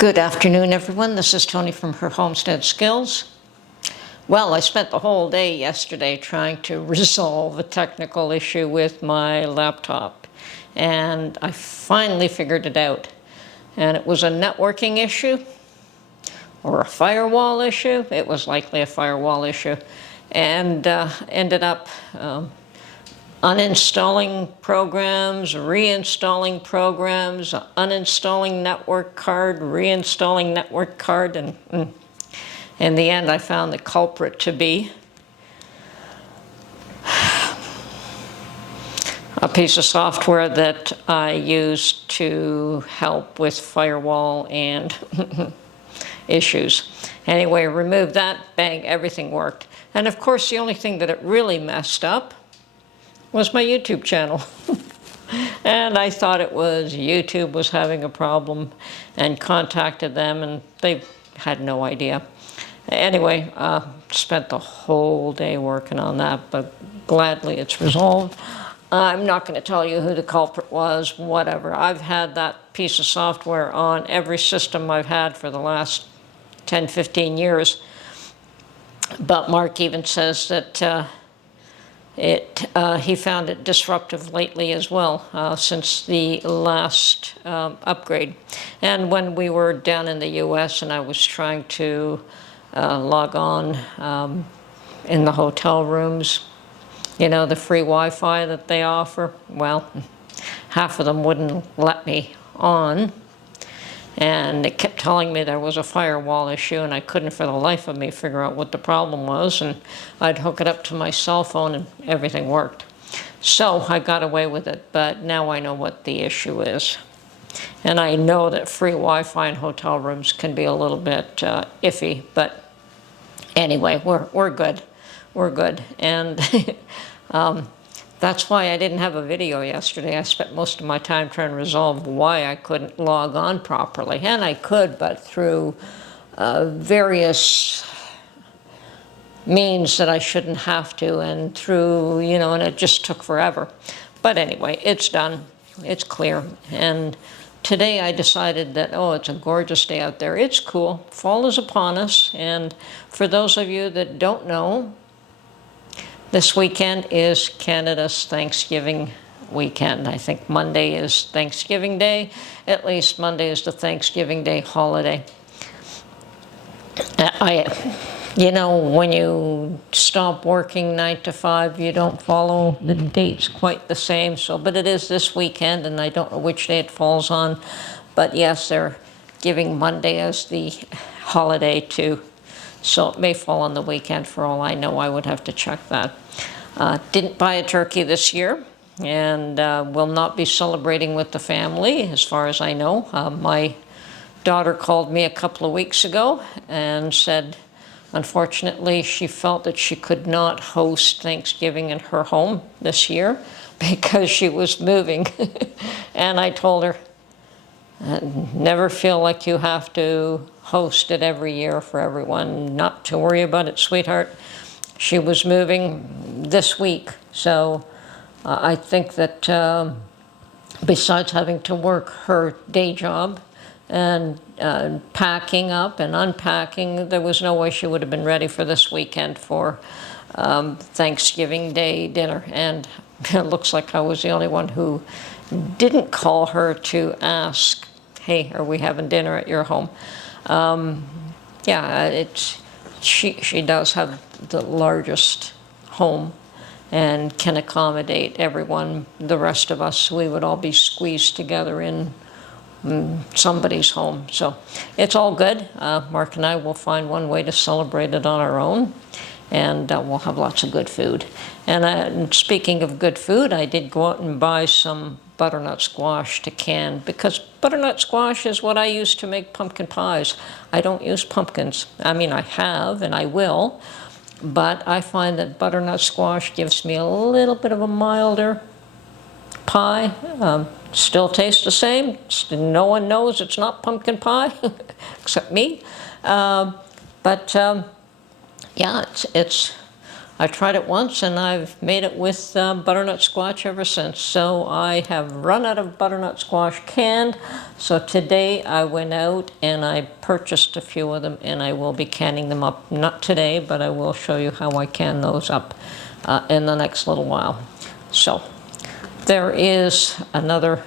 Good afternoon, everyone. This is Tony from Her Homestead Skills. Well, I spent the whole day yesterday trying to resolve a technical issue with my laptop, and I finally figured it out. And it was a networking issue or a firewall issue. It was likely a firewall issue, and ended up uninstalling programs, reinstalling programs, uninstalling network card, reinstalling network card, and in the end I found the culprit to be a piece of software that I use to help with firewall and issues. Anyway, remove that, bang, everything worked. And of course the only thing that it really messed up was my YouTube channel. And I thought it was YouTube was having a problem and contacted them, and they had no idea. Anyway, spent the whole day working on that, but gladly it's resolved. I'm not going to tell you who the culprit was, whatever. I've had that piece of software on every system I've had for the last 10, 15 years. But Mark even says that he found it disruptive lately as well, since the last upgrade. And when we were down in the US and I was trying to log on in the hotel rooms, you know, the free Wi-Fi that they offer, well, half of them wouldn't let me on. And it kept telling me there was a firewall issue, and I couldn't for the life of me figure out what the problem was. And I'd hook it up to my cell phone and everything worked. So I got away with it, but now I know what the issue is. And I know that free Wi-Fi in hotel rooms can be a little bit iffy, but anyway, we're good. We're good. And that's why I didn't have a video yesterday. I spent most of my time trying to resolve why I couldn't log on properly. And I could, but through various means that I shouldn't have to, and through, you know, and it just took forever. But anyway, it's done. It's clear. And today I decided that, oh, it's a gorgeous day out there. It's cool. Fall is upon us. And for those of you that don't know, this weekend is Canada's Thanksgiving weekend. I think Monday is Thanksgiving Day. At least Monday is the Thanksgiving Day holiday. You know, when you stop working 9 to 5, you don't follow the dates quite the same. So, but it is this weekend, and I don't know which day it falls on. But yes, they're giving Monday as the holiday too. So it may fall on the weekend for all I know. I would have to check that. Didn't buy a turkey this year, and will not be celebrating with the family as far as I know. My daughter called me a couple of weeks ago and said, unfortunately, she felt that she could not host Thanksgiving in her home this year because she was moving. And I told her, never feel like you have to host it every year for everyone. Not to worry about it, sweetheart. She was moving this week. So I think that besides having to work her day job and packing up and unpacking, there was no way she would have been ready for this weekend for Thanksgiving Day dinner. And it looks like I was the only one who didn't call her to ask, hey, are we having dinner at your home? Yeah, she does have the largest home and can accommodate everyone. The rest of us, we would all be squeezed together in somebody's home. So it's all good. Mark and I will find one way to celebrate it on our own, and we'll have lots of good food. And speaking of good food, I did go out and buy some butternut squash to can, because butternut squash is what I use to make pumpkin pies. I don't use pumpkins. I mean, I have and I will, but I find that butternut squash gives me a little bit of a milder pie. Still tastes the same. No one knows it's not pumpkin pie except me. Yeah, it's I tried it once and I've made it with butternut squash ever since. So I have run out of butternut squash canned. So today I went out and I purchased a few of them and I will be canning them up. Not today, but I will show you how I can those up in the next little while. So there is another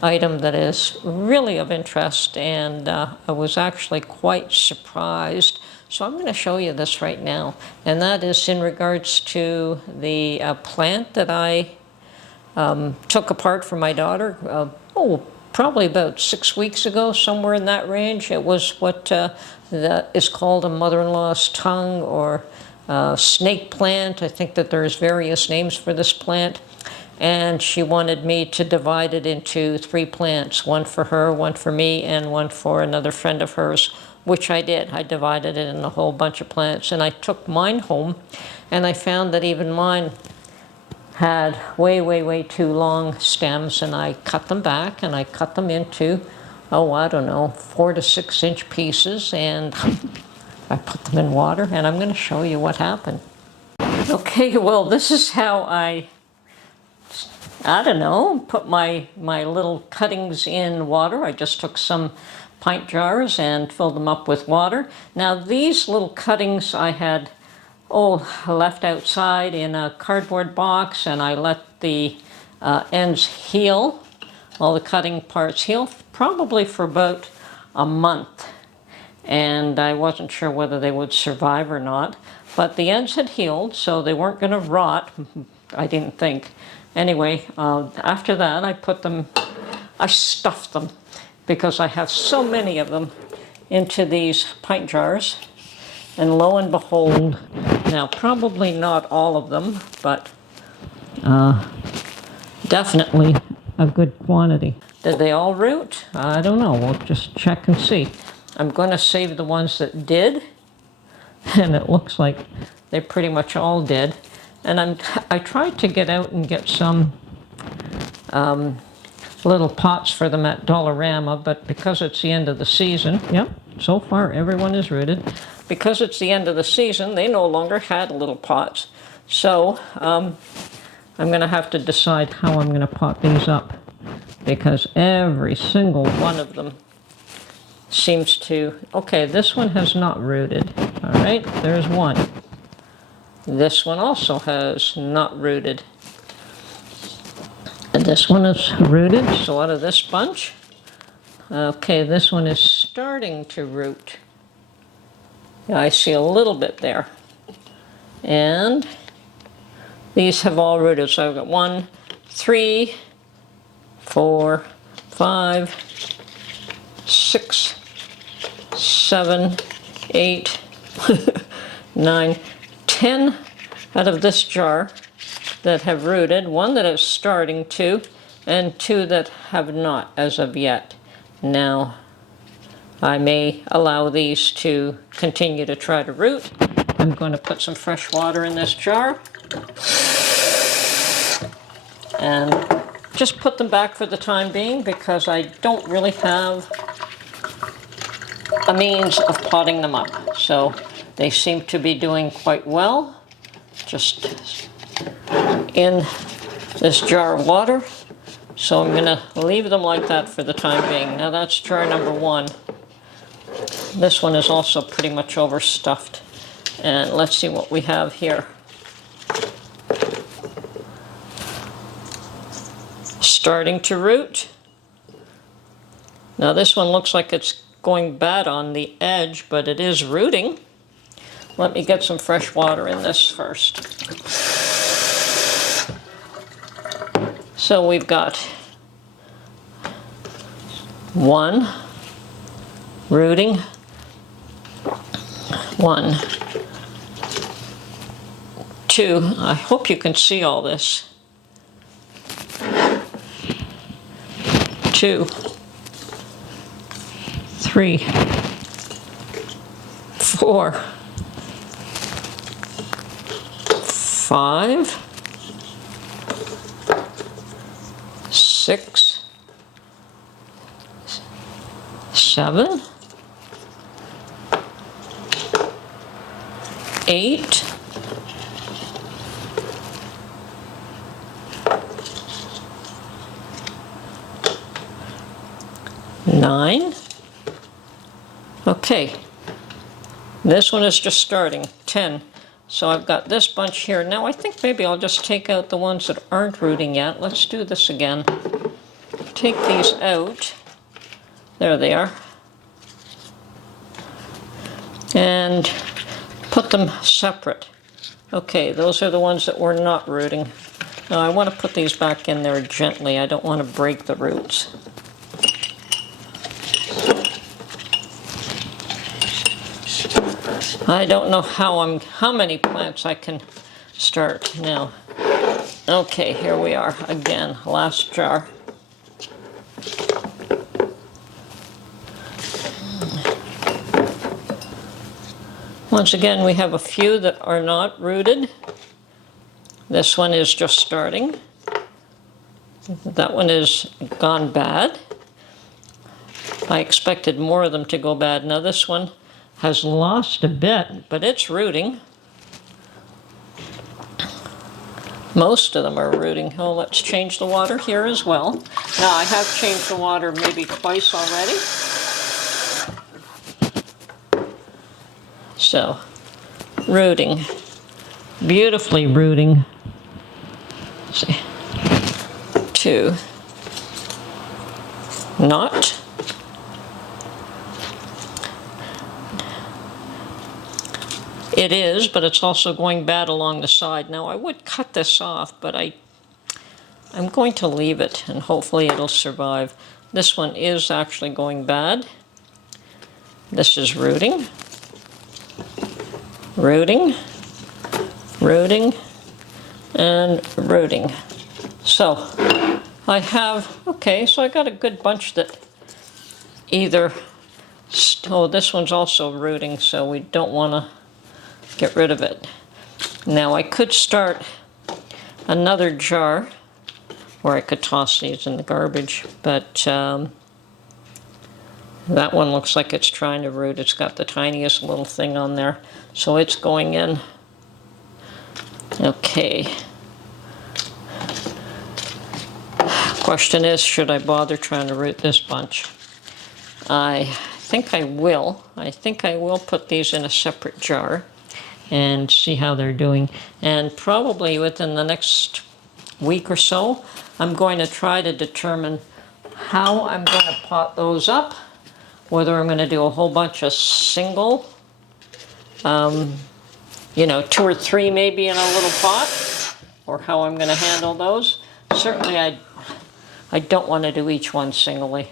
item that is really of interest, and I was actually quite surprised. So I'm going to show you this right now, and that is in regards to the plant that I took apart for my daughter, probably about 6 weeks ago, somewhere in that range. It was what that is called a mother-in-law's tongue, or snake plant. I think that there's various names for this plant. And she wanted me to divide it into 3 plants, one for her, one for me, and one for another friend of hers, which I did. I divided it in a whole bunch of plants, and I took mine home, and I found that even mine had way too long stems, and I cut them back, and I cut them into, I don't know, 4 to 6 inch pieces, and I put them in water, and I'm going to show you what happened. Okay, well, this is how I don't know, put my little cuttings in water. I just took some pint jars and filled them up with water. Now these little cuttings I had left outside in a cardboard box, and I let the ends heal, all the cutting parts heal, probably for about a month. And I wasn't sure whether they would survive or not, but the ends had healed, so they weren't going to rot, I didn't think. Anyway, after that I stuffed them, because I have so many of them, into these pint jars. And lo and behold, now probably not all of them, but definitely a good quantity. Did they all root? I don't know, we'll just check and see. I'm going to save the ones that did, and it looks like they pretty much all did. And I tried to get out and get some little pots for them at Dollarama, but because it's the end of the season, so far everyone is rooted. Because it's the end of the season, they no longer had little pots. So I'm going to have to decide how I'm going to pot these up, because every single one of them seems to... Okay, this one has not rooted. All right, there's one. This one also has not rooted. And this one is rooted, so out of this bunch, okay, this one is starting to root. Yeah, I see a little bit there. And these have all rooted, so I've got 1, 3, 4, 5, 6, 7, 8, 9, 10 out of this jar that have rooted, 1 that is starting to, and 2 that have not as of yet. Now, I may allow these to continue to try to root. I'm going to put some fresh water in this jar and just put them back for the time being, because I don't really have a means of potting them up. So they seem to be doing quite well, just in this jar of water. So I'm going to leave them like that for the time being. Now that's jar number 1. This one is also pretty much overstuffed. And let's see what we have here. Starting to root. Now this one looks like it's going bad on the edge, but it is rooting. Let me get some fresh water in this first. So we've got 1 rooting, 1, 2, I hope you can see all this, 2, 3, 4, 5, 6, 7, 8, 9. Okay, this one is just starting, 10. So I've got this bunch here. Now I think maybe I'll just take out the ones that aren't rooting yet. Let's do this again. Take these out. There they are. And put them separate. Okay, those are the ones that were not rooting. Now I want to put these back in there gently. I don't want to break the roots. I don't know how many plants I can start now. Okay, here we are again, last jar. Once again, we have a few that are not rooted. This one is just starting. That one is gone bad. I expected more of them to go bad. Now this one has lost a bit, but it's rooting. Most of them are rooting. Oh, let's change the water here as well. Now I have changed the water maybe twice already. So, rooting. Beautifully rooting. Let's see. 2. Not. It is, but it's also going bad along the side. Now I would cut this off, but I'm going to leave it and hopefully it'll survive. This one is actually going bad. This is rooting. Rooting. Rooting. And rooting. So I have, okay, so I got a good bunch that either, oh, this one's also rooting, so we don't want to get rid of it. Now I could start another jar, or I could toss these in the garbage, but that one looks like it's trying to root. It's got the tiniest little thing on there, so it's going in. Okay. Question is, should I bother trying to root this bunch? I think I will. I think I will put these in a separate jar and see how they're doing. And probably within the next week or so, I'm going to try to determine how I'm going to pot those up, whether I'm going to do a whole bunch of single, you know, 2 or 3 maybe in a little pot, or how I'm going to handle those. Certainly I don't want to do each one singly.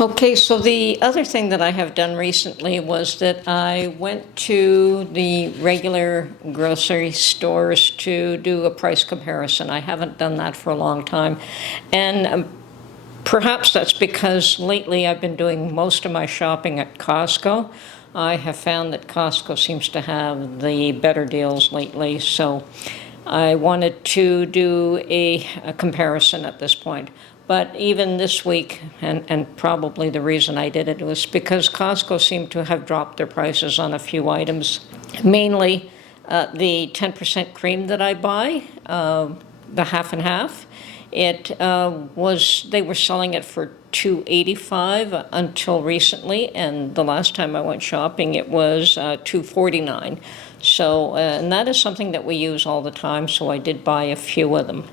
Okay, so the other thing that I have done recently was that I went to the regular grocery stores to do a price comparison. I haven't done that for a long time. And perhaps that's because lately I've been doing most of my shopping at Costco. I have found that Costco seems to have the better deals lately, so I wanted to do a comparison at this point. But even this week, and probably the reason I did it was because Costco seemed to have dropped their prices on a few items. Mainly the 10% cream that I buy, the half and half. They were selling it for $2.85 until recently, and the last time I went shopping it was $2.49. So, and that is something that we use all the time, so I did buy a few of them.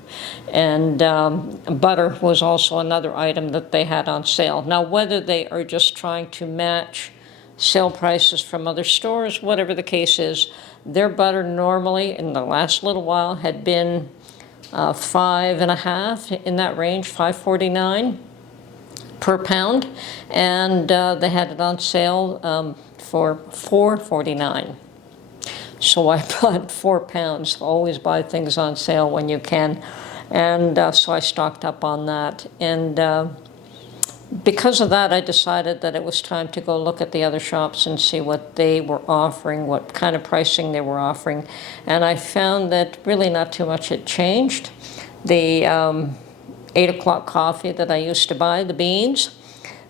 And butter was also another item that they had on sale. Now, whether they are just trying to match sale prices from other stores, whatever the case is, their butter normally in the last little while had been $5.50 in that range, $5.49 per pound, and they had it on sale for $4.49. So I bought 4 pounds. Always buy things on sale when you can. And so I stocked up on that. And because of that, I decided that it was time to go look at the other shops and see what they were offering, what kind of pricing they were offering. And I found that really not too much had changed. The 8 o'clock coffee that I used to buy, the beans,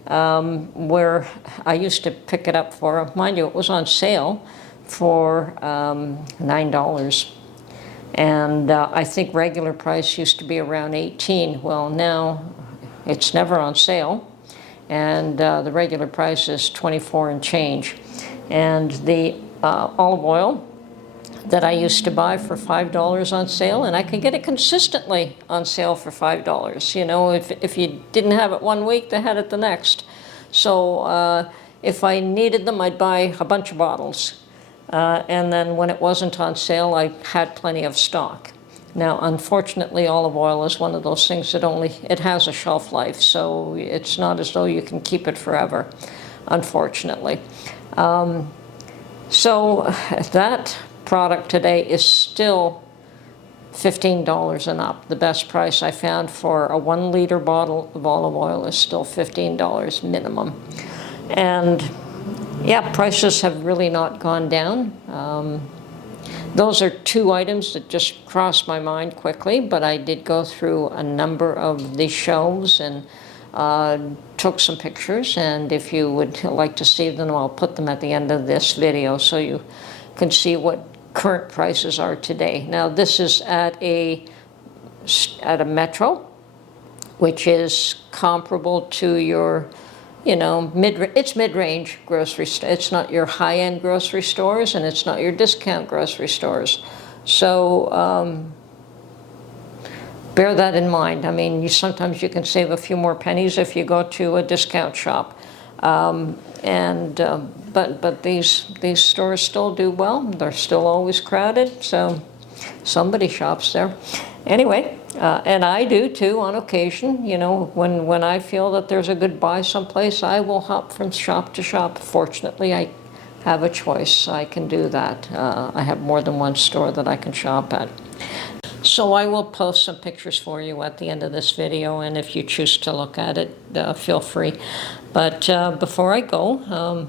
where I used to pick it up for, mind you, it was on sale for $9. And I think regular price used to be around $18. Well, now it's never on sale. and the regular price is 24 and change. And the olive oil that I used to buy for $5 on sale, and I can get it consistently on sale for $5. You know, if you didn't have it one week, they had it the next. So if I needed them, I'd buy a bunch of bottles. And then when it wasn't on sale, I had plenty of stock. Now, unfortunately, olive oil is one of those things that it has a shelf life, so it's not as though you can keep it forever, unfortunately. So that product today is still $15 and up. The best price I found for a 1-liter bottle of olive oil is still $15 minimum. And yeah, prices have really not gone down. Those are two items that just crossed my mind quickly, but I did go through a number of the shelves and took some pictures, and if you would like to see them, I'll put them at the end of this video so you can see what current prices are today. Now this is at a Metro, which is comparable to your, you know, it's mid-range grocery store. It's not your high-end grocery stores, and it's not your discount grocery stores. So bear that in mind. I mean, sometimes you can save a few more pennies if you go to a discount shop. But these stores still do well. They're still always crowded, so somebody shops there. Anyway, and I do too on occasion. You know, when I feel that there's a good buy someplace, I will hop from shop to shop. Fortunately, I have a choice. I can do that. I have more than one store that I can shop at. So I will post some pictures for you at the end of this video, and if you choose to look at it, feel free. But before I go,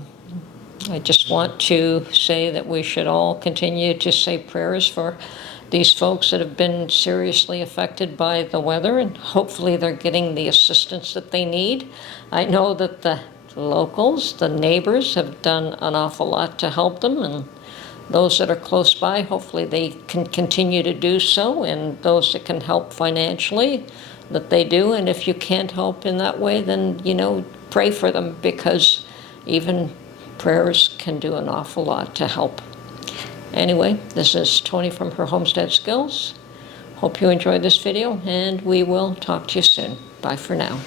I just want to say that we should all continue to say prayers for these folks that have been seriously affected by the weather, and hopefully they're getting the assistance that they need. I know that the locals, the neighbors, have done an awful lot to help them, and those that are close by, hopefully they can continue to do so, and those that can help financially, that they do. And if you can't help in that way, then, you know, pray for them, because even prayers can do an awful lot to help. Anyway, this is Tony from Her Homestead Skills. Hope you enjoyed this video, and we will talk to you soon. Bye for now.